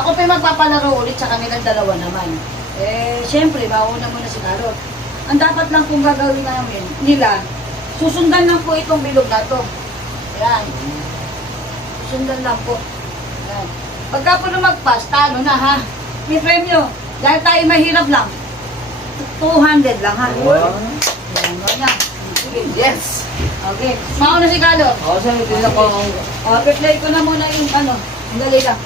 Ako pa yung magpapalaro ulit sa kanilang dalawa naman. Eh, syempre, mauna muna si Carol. Ang dapat lang kung gagawin namin nila, susundan lang po itong bilog na to. Ayan. Susundan lang po. Ayan. Pagka po lumagpas, talo na ha. May premyo. Dahil tayo mahirap lang. 200 lang ha. Ayan, ganyan. Sige. Yes! Okay. Mauna si Carol. Ako sa hindi na ko Play ko na muna yung ano. Dali lang.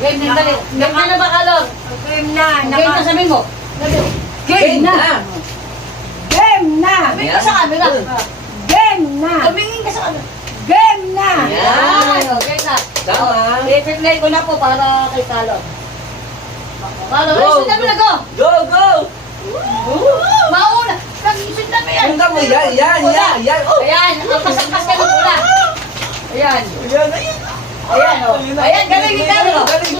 Game na, dali. Game na ba, Carol? Game na. Game na sabihin mo. Dali. Game na! Game na. Tumingin ka sa camera. Game na. Tumingin ka sa camera. Game na. Ayan. Okay na. Tama! I-play ko na po para kay Carol. Carol, Go! sundan mo na go. Go! Go! Mauna. Sundan mo yan. Sundan mo yan! Yan! Yan! Yan! Oh! Ayan. Ang pasang-pas ka ng pula. Ayan. Yan! Ayan! Ayan, oh. Ayan, galing ni Carol. Galing!